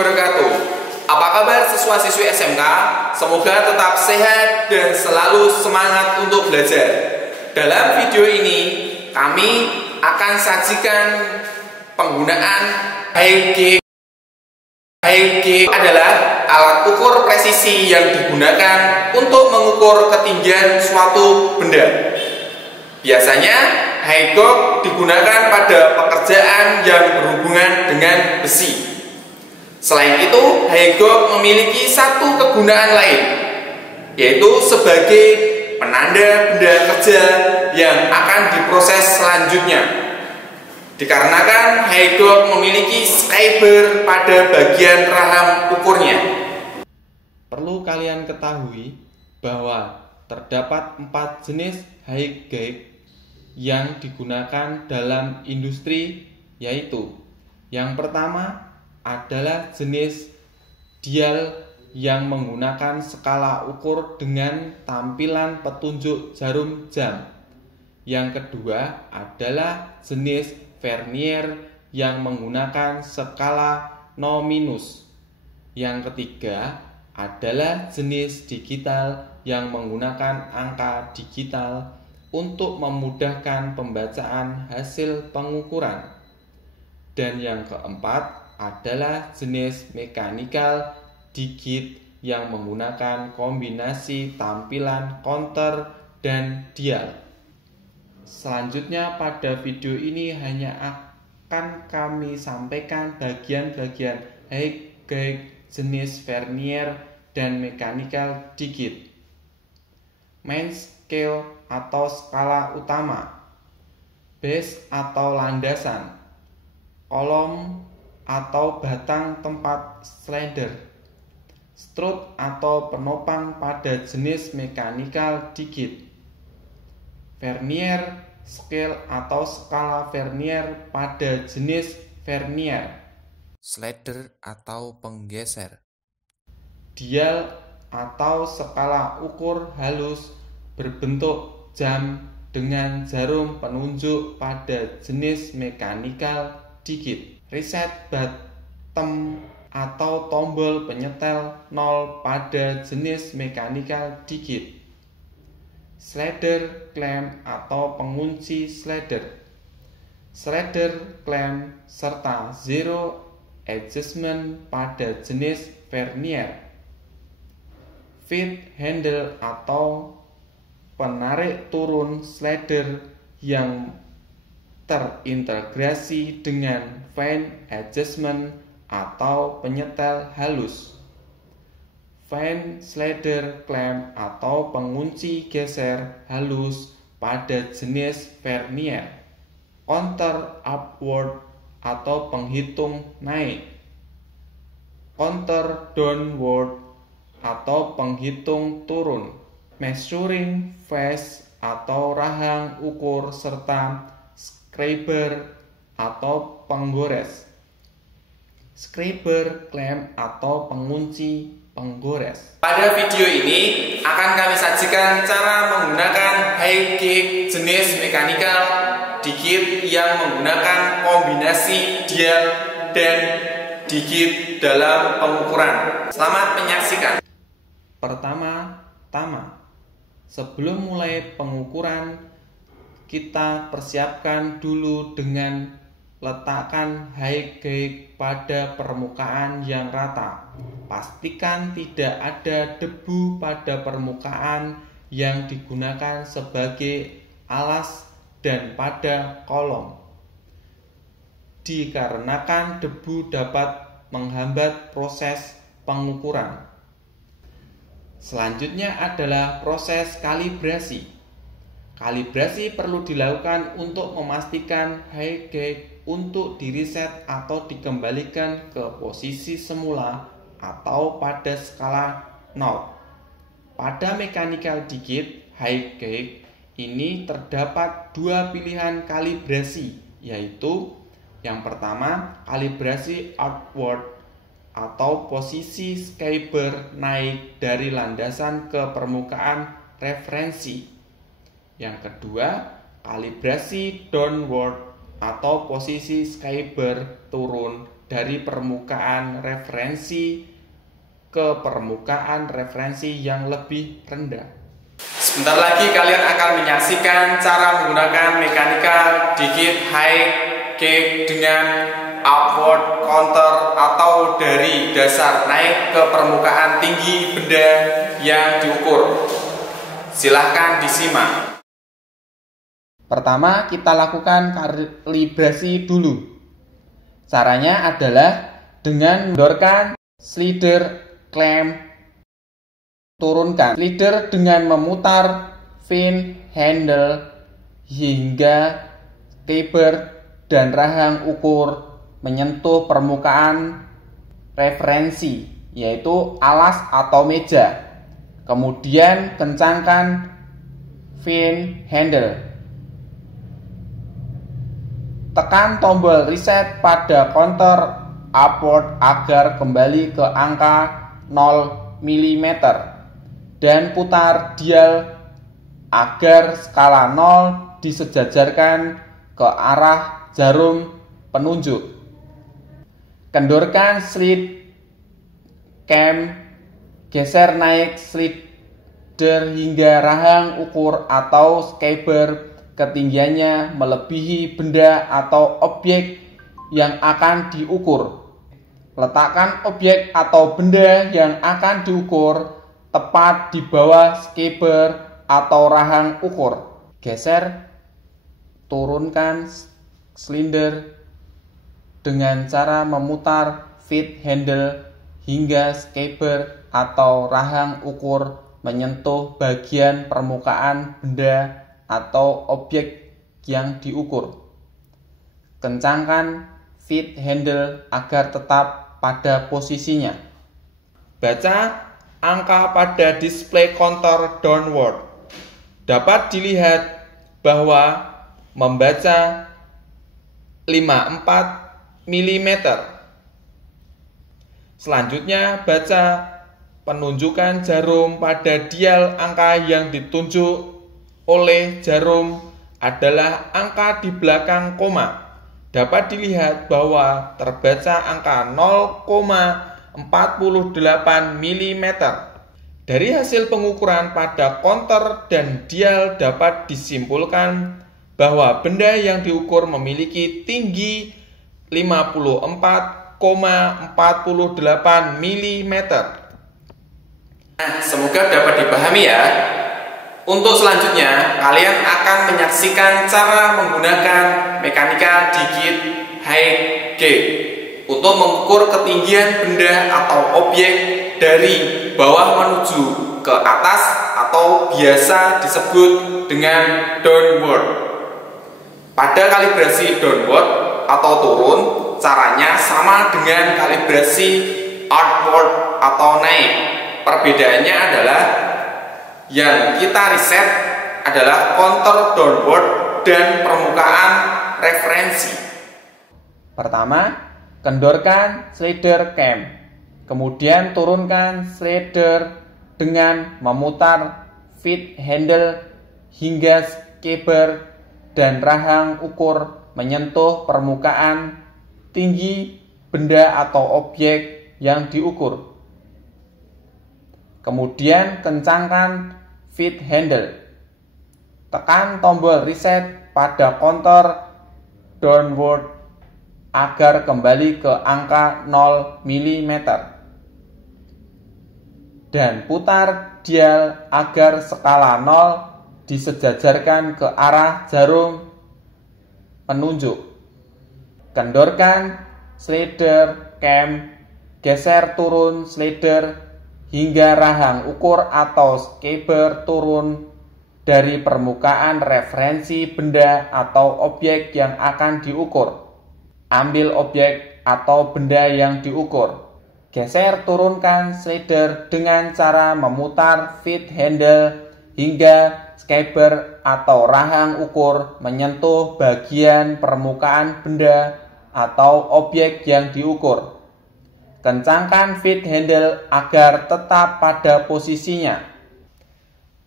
wabarakatuh. Apa kabar siswa-siswi SMK? Semoga tetap sehat dan selalu semangat untuk belajar. Dalam video ini, kami akan sajikan penggunaan HIG. HIG adalah alat ukur presisi yang digunakan untuk mengukur ketinggian suatu benda. Biasanya, HIG digunakan pada pekerjaan yang berhubungan dengan besi. Selain itu, HIG memiliki satu kegunaan lain, yaitu sebagai penanda benda kerja yang akan diproses selanjutnya. Dikarenakan HIG memiliki skyber pada bagian rahang ukurnya. Perlu kalian ketahui bahwa terdapat 4 jenis HIG yang digunakan dalam industri, yaitu yang pertama adalah jenis dial yang menggunakan skala ukur dengan tampilan petunjuk jarum jam. Yang kedua adalah jenis vernier yang menggunakan skala no minus. Yang ketiga adalah jenis digital yang menggunakan angka digital untuk memudahkan pembacaan hasil pengukuran. Dan yang keempat adalah jenis mechanical digit yang menggunakan kombinasi tampilan counter dan dial. Selanjutnya pada video ini hanya akan kami sampaikan bagian-bagian HIG jenis vernier dan mechanical digit. Main scale atau skala utama, base atau landasan, kolom atau batang tempat slider, strut atau penopang pada jenis mechanical digit, vernier scale atau skala vernier pada jenis vernier, slider atau penggeser, dial atau skala ukur halus berbentuk jam dengan jarum penunjuk pada jenis mechanical digit, reset button atau tombol penyetel 0 pada jenis mechanical digit, slider clamp atau pengunci slider, slider clamp serta zero adjustment pada jenis vernier, feed handle atau penarik turun slider yang terintegrasi dengan fan adjustment atau penyetel halus, fan slider clamp atau pengunci geser halus pada jenis vernier, counter upward atau penghitung naik, counter downward atau penghitung turun, measuring phase atau rahang ukur serta scriber atau penggores, scriber clamp atau pengunci penggores. Pada video ini akan kami sajikan cara menggunakan HIG jenis mechanical digit yang menggunakan kombinasi dial dan digit dalam pengukuran. Selamat menyaksikan. Pertama-tama, sebelum mulai pengukuran, kita persiapkan dulu dengan letakkan HIG pada permukaan yang rata. Pastikan tidak ada debu pada permukaan yang digunakan sebagai alas dan pada kolom, dikarenakan debu dapat menghambat proses pengukuran. Selanjutnya adalah proses kalibrasi. Kalibrasi perlu dilakukan untuk memastikan HIG untuk diriset atau dikembalikan ke posisi semula atau pada skala 0. Pada mechanical digit HIG ini terdapat 2 pilihan kalibrasi, yaitu yang pertama kalibrasi outward atau posisi skyber naik dari landasan ke permukaan referensi. Yang kedua, kalibrasi downward atau posisi skyber turun dari permukaan referensi ke permukaan referensi yang lebih rendah. Sebentar lagi kalian akan menyaksikan cara menggunakan mechanical digit high kick dengan upward counter atau dari dasar naik ke permukaan tinggi benda yang diukur. Silahkan disimak. Pertama, kita lakukan kalibrasi dulu. Caranya adalah dengan mendorkan slider clamp, turunkan slider dengan memutar fin handle hingga caber dan rahang ukur menyentuh permukaan referensi, yaitu alas atau meja. Kemudian kencangkan fin handle. Tekan tombol reset pada counter upward agar kembali ke angka 0 mm dan putar dial agar skala 0 disejajarkan ke arah jarum penunjuk. Kendorkan slide cam, geser naik slider hingga rahang ukur atau caber ketinggiannya melebihi benda atau objek yang akan diukur. Letakkan objek atau benda yang akan diukur tepat di bawah caber atau rahang ukur. Geser, turunkan silinder dengan cara memutar feed handle hingga caber atau rahang ukur menyentuh bagian permukaan benda atau objek yang diukur. Kencangkan feed handle agar tetap pada posisinya. Baca angka pada display counter downward. Dapat dilihat bahwa membaca 54 mm. Selanjutnya baca penunjukan jarum pada dial angka yang ditunjuk oleh jarum adalah angka di belakang koma. Dapat dilihat bahwa terbaca angka 0,48 mm. Dari hasil pengukuran pada counter dan dial dapat disimpulkan bahwa benda yang diukur memiliki tinggi 54,48 mm. Semoga dapat dipahami ya. Untuk selanjutnya, kalian akan menyaksikan cara menggunakan mechanical digit high kick untuk mengukur ketinggian benda atau objek dari bawah menuju ke atas atau biasa disebut dengan downward. Pada kalibrasi downward atau turun, caranya sama dengan kalibrasi upward atau naik. Perbedaannya adalah yang kita reset adalah counter downward dan permukaan referensi. Pertama, kendorkan slider cam. Kemudian turunkan slider dengan memutar feed handle hingga caber dan rahang ukur menyentuh permukaan tinggi benda atau objek yang diukur. Kemudian kencangkan feed handle. Tekan tombol reset pada counter downward agar kembali ke angka 0 mm. Dan putar dial agar skala 0 disejajarkan ke arah jarum penunjuk. Kendorkan slider cam, geser turun slider hingga rahang ukur atau caber turun dari permukaan referensi benda atau objek yang akan diukur. Ambil objek atau benda yang diukur. Geser turunkan slider dengan cara memutar feed handle hingga caber atau rahang ukur menyentuh bagian permukaan benda atau objek yang diukur. Kencangkan feed handle agar tetap pada posisinya.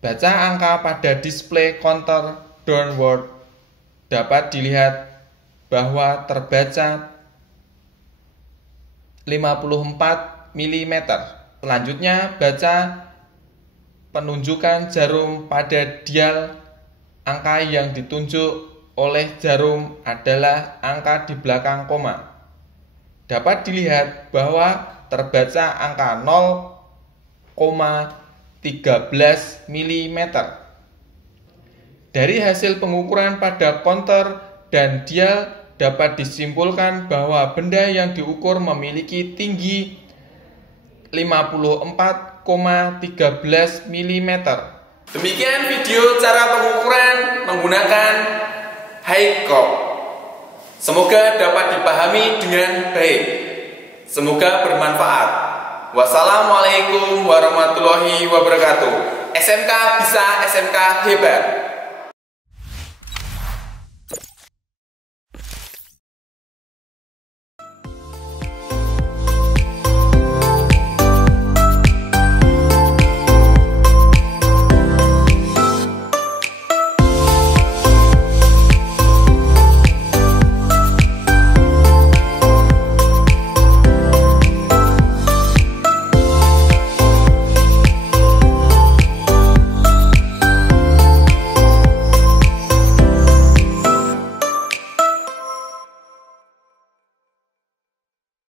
Baca angka pada display counter downward. Dapat dilihat bahwa terbaca 54 mm. Selanjutnya, baca penunjukan jarum pada dial. Angka yang ditunjuk oleh jarum adalah angka di belakang koma. Dapat dilihat bahwa terbaca angka 0,13 mm. Dari hasil pengukuran pada counter dan dial dapat disimpulkan bahwa benda yang diukur memiliki tinggi 54,13 mm. Demikian video cara pengukuran menggunakan Hycop. Semoga dapat dipahami dengan baik. Semoga bermanfaat. Wassalamualaikum warahmatullahi wabarakatuh. SMK bisa, SMK hebat.